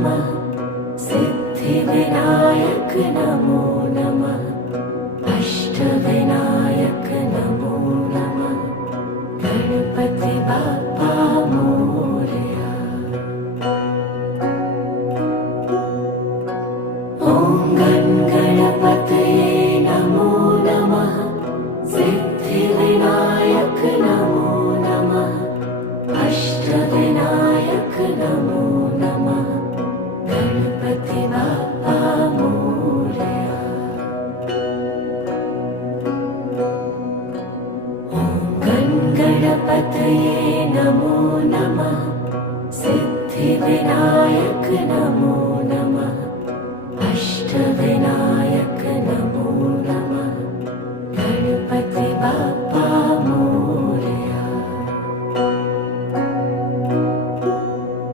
नमः सिद्धिविनायक नमो नमः अष्टविनायक नमो नमः गणपति बाप्पा मोरया। ॐ गणपतये नमो नमः सिद्धिविनायक नमो नमः अष्टविनायक नमो नमः गणपति बाप्पा मोरया। ॐ गणपतये नमो नमः सिद्धिविनायक नमो नमः अष्टविनायक